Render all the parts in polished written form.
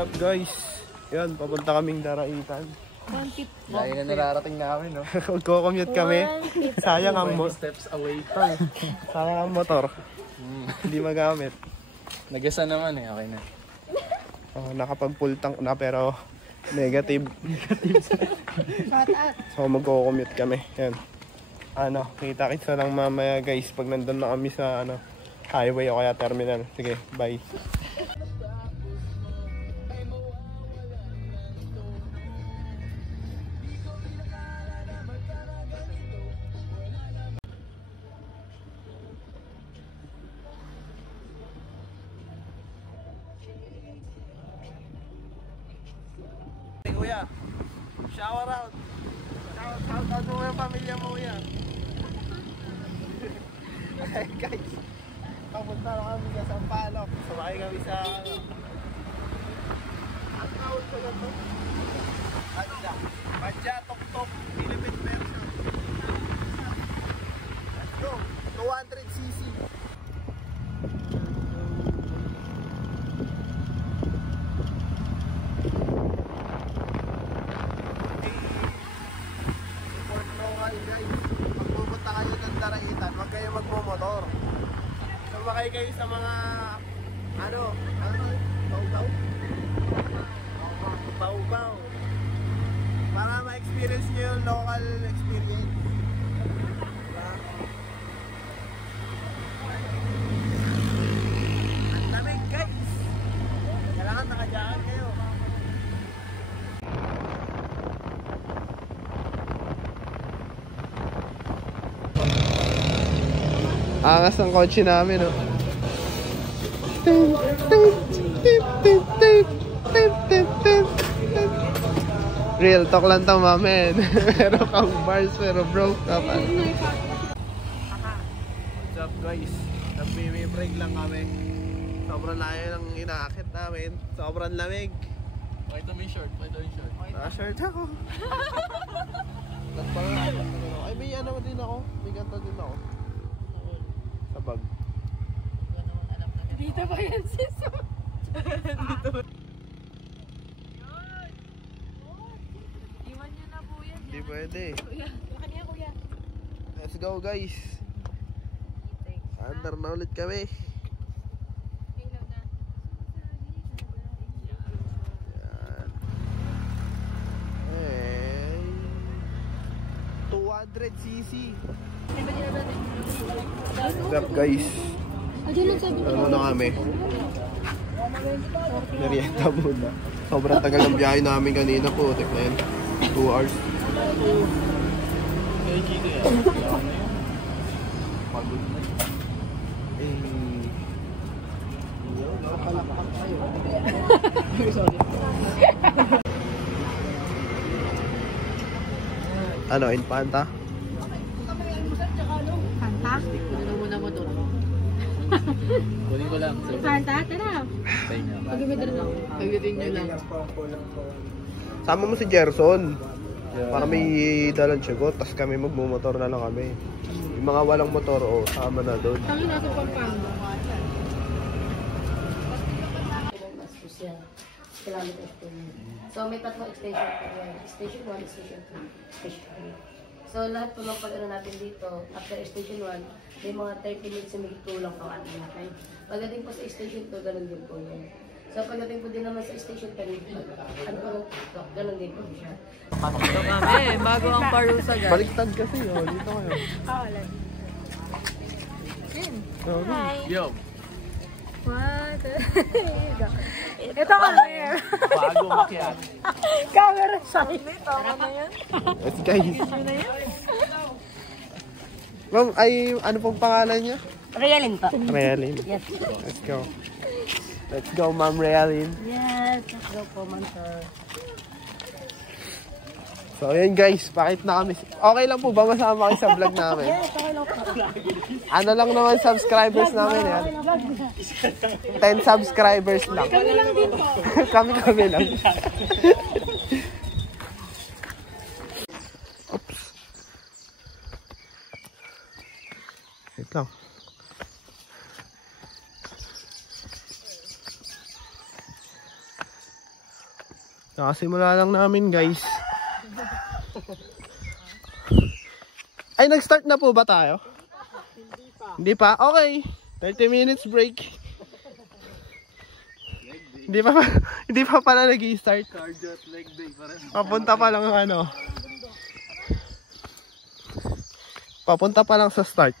up guys? Yan, papunta kaming Daraitan. Dahil na nararating namin, no? Magko-commute kami. Sayang ang steps away pa. Sayang ang motor. Hindi magamit. Nagasa naman eh, okay na. Nakapag full tank na pero negative. So magko-commute kami. Yan. Kita-kita lang mamaya guys pag nandun na kami sa highway o kaya terminal. Sige, bye. Kuya, shower out. Shout out mo yung pamilya mo, kuya. Okay, guys. Papunta na kami sa Sampaloc. Sumakay kami sa ang tawag ko na to? Padya, Tok-Tok, Philippine version. Let's go. 200cc. Huwag kayo magmomotor. Sumakay kayo sa mga baw-baw para ma-experience nyo yung local experience. Ang lamig guys. Kailangan nakajakan kayo. Angas ng kotse namin, oh. Real talk lang to, mamen. Pero kang bars, pero broke ka pa. What's up, guys? Nag-break lang kami. Sobrang layo ng inaakit namin. Sobrang lamig. Pakita mo yung short, Naka-shirt ako. Ay, may din ako. May ganda din ako. Sa bag. Dito ba yan sis? Dito. Iwan nyo na po yan. Hindi pwede. Kuya, kanya kuya. Let's go guys. Under na ulit kami. Yan. Hey. 200cc. What's up guys? Ano na kami? Merienda muna. Sobrang tagal ng biyahe namin kanina po. Tek na yun. 2 hours. Pagod na. Ano, Infanta? Fanta? Ano muna mo to? Kunin ko lang. Fanta, tara. Pag-ibigay lang. Pag-ibigay nyo lang. Sama mo si Gerson. Para may dalang sigot. Tapos kami magmumotor na lang kami. Yung mga walang motor, sama na doon. Kami nasa Pampanga. So may tatlong extension po yan. Station 1, Station 2, Station 3. So lahat po ng pag-ano natin dito, after Station 1, may mga 30 minutes na may tulang pang atin natin. Pagdating po sa Station 2, ganun din po yun. So pagdating po din naman sa Station 3, ganun din po siya. Ito kami, bago ang parusa guys. Baliktad kasi, dito kayo. Wala. Hi! Yo! What? Ito kami. Bago makiyan. Camera shy. Tama na yan. Let's guys. Ma'am, ano pong pangalan niya? Realin po. Realin. Yes. Let's go. Let's go, Ma'am Realin. Yes, let's go po, man sir. So, ayan guys, bakit na kami? Okay lang po ba masama kayo sa vlog namin? Yes, okay lang po. Ano lang naman subscribers namin yan? 10 subscribers lang. Kami lang din po. Kami lang. Oops. Wait lang. Nakasimula lang namin guys. Ay, nag-start na po ba tayo? Hindi pa? Okay. 30 minutes break. Hindi pa pala nag-i-start. Cardio at leg day pa rin. Papunta pa lang ano. Papunta pa lang sa start.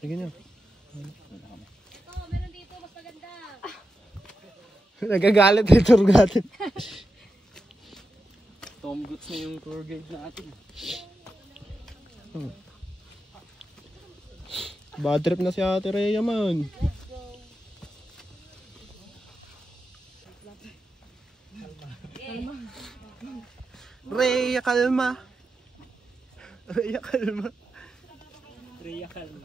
Sige nyo. Oh, meron dito, mas maganda. Nagagalit yung tour guide. Tom Goods na yung tour guide natin. Bad trip na si Ate Rhea man. Rhea, kalma. Rhea, kalma. Rhea, kalma.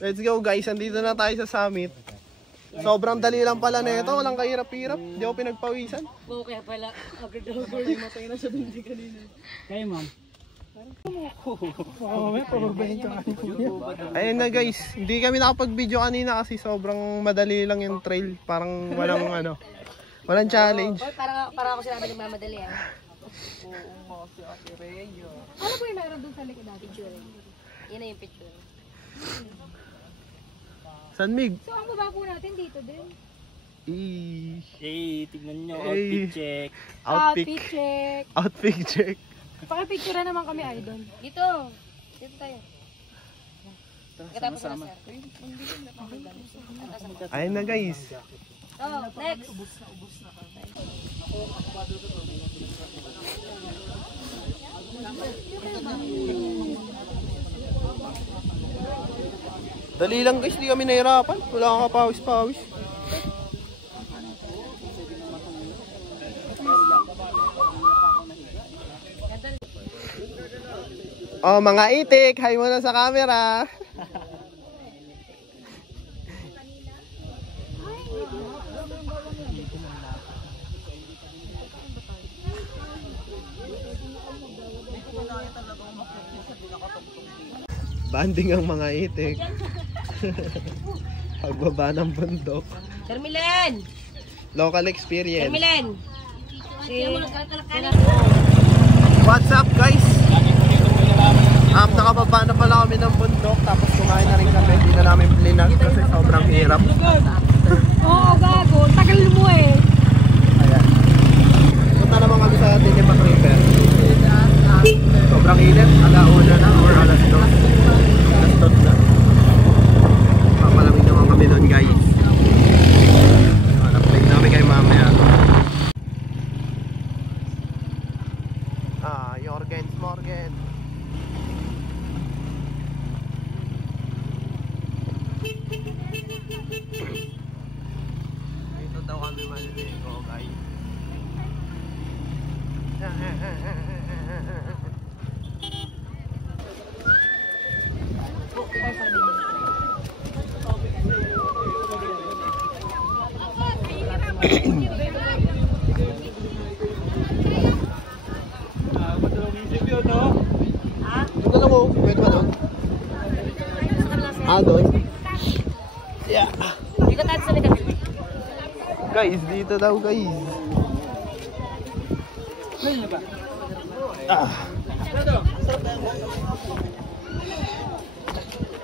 Let's go guys, andito na tayo sa summit. Sobrang dali lang pala nito, walang kahirap-hirap. Hindi ako pinagpawisan. Oo, kaya pala. Agad-agad. Matay na sa bindi kanina. Kayo, ma'am. Ayun na guys, hindi kami nakapag-video kanina kasi sobrang madali lang yung trail. Parang walang ano, walang challenge. Para ako sinabi nagmamadali ah. Ano po yung naroon doon sa likod natin? Picture. Yan na yung picture. San Mig? So, ang baba po natin dito din. Hey, tignan nyo. Outfit check. Outfit check. Outfit check. Pakipicture na naman kami, idol. Dito. Dito tayo. Katapos na sir. Ayun na guys. Oh, next. Dali lang guys, di kami nahirapan. Wala kang kapawis-pawis. Oh, mga itik, hi muna sa camera. Banding ang mga itik. Pagbaba ng bundok. Carmilen! Local experience. Carmilen! What's up guys? Nakababa na pala kami ng bundok. Tapos kumain na rin kami. Hindi na namin plinag kasi sobrang hirap. Oo, gago. Tagal mo eh. Ayan. Punta naman kami sa Tinipak River. Sobrang init. Alauna na or alas 2. Alas 2 na. Papalamig naman kami nun guys. Hanap-play namin kayo mamaya. Jorgens Morgen. Dito daw kami maliligo guys. Ito lang oh, pwede ba doon? Doon? Yeah. Dito tayo sa likod. Guys, dito daw guys.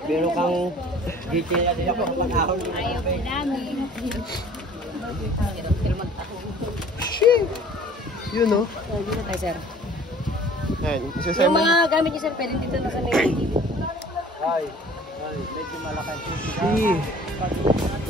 Meron kang GTA na ako pag-ahon. Ayaw ko namin. Shit! Yun oh. Dito tayo sir. Ayan, Yung isasema. mga gamit niyo sir, pwede dito na sa may TV. Ay, medyo malaki. Si.